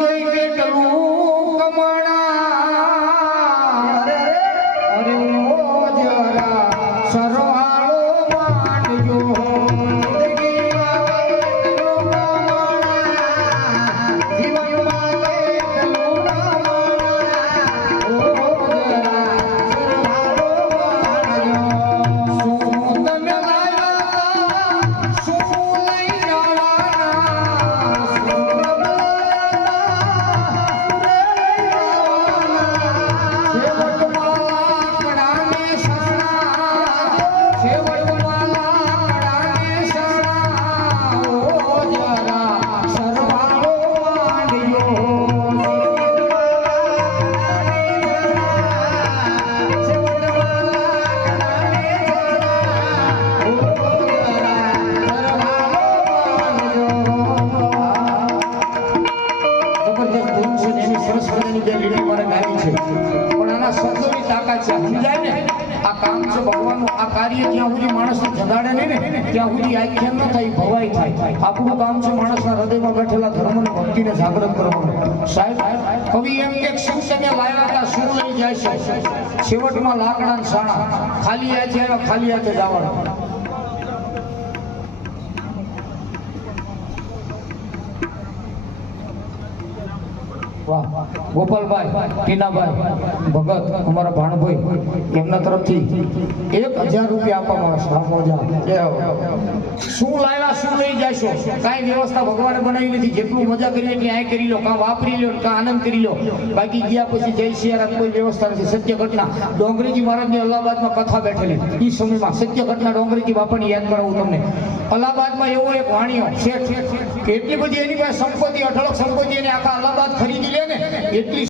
જોઈ કેટલું કમાણા અરે ઓ જરા સરવાળો માંડજો આપણું કામ છે માણસના હૃદયમાં બેઠેલા ધર્મની ભક્તિને જાગૃત કરવાનું. સાહેબ કવિ એમ કે શિક્ષકે લાવ્યા હતા શું લઈ જાય છે છેવટમાં લાકડા સાણા ખાલી હાથે આવ્યા ખાલી હાથે જવાનું. વાહ ગોપાલભાઈ ટીનાભાઈ ભગત અમારા ભાણભાઈ એમના તરફથી 1000 રૂપિયા આપવામાં આવે. શું લાવ્યા શું લઈ જશો કાંઈ વ્યવસ્થા ભગવાને બનાવી નથી. જેટલું મજા કરી એટલી આ કરી લો, કાં વાપરી લો, કાં આનંદ કરી લો. બાકી ગયા પછી જય સિયારામ કોઈ વ્યવસ્થા નથી. સત્ય ઘટના ડોંગરીજી મહારાજની અલ્હાબાદમાં કથા બેઠેલી એ સમયમાં સત્ય ઘટના ડોંગરીજી બાપાની યાદ કરાવું તમને. અલ્હાબાદમાં એવો એક વાણિયો શેઠ એટલી બધી એની પાસે સંપત્તિ અઢળક સંપત્તિ એને આખા અલ્હાબાદ ખરીદી લે ને એટલી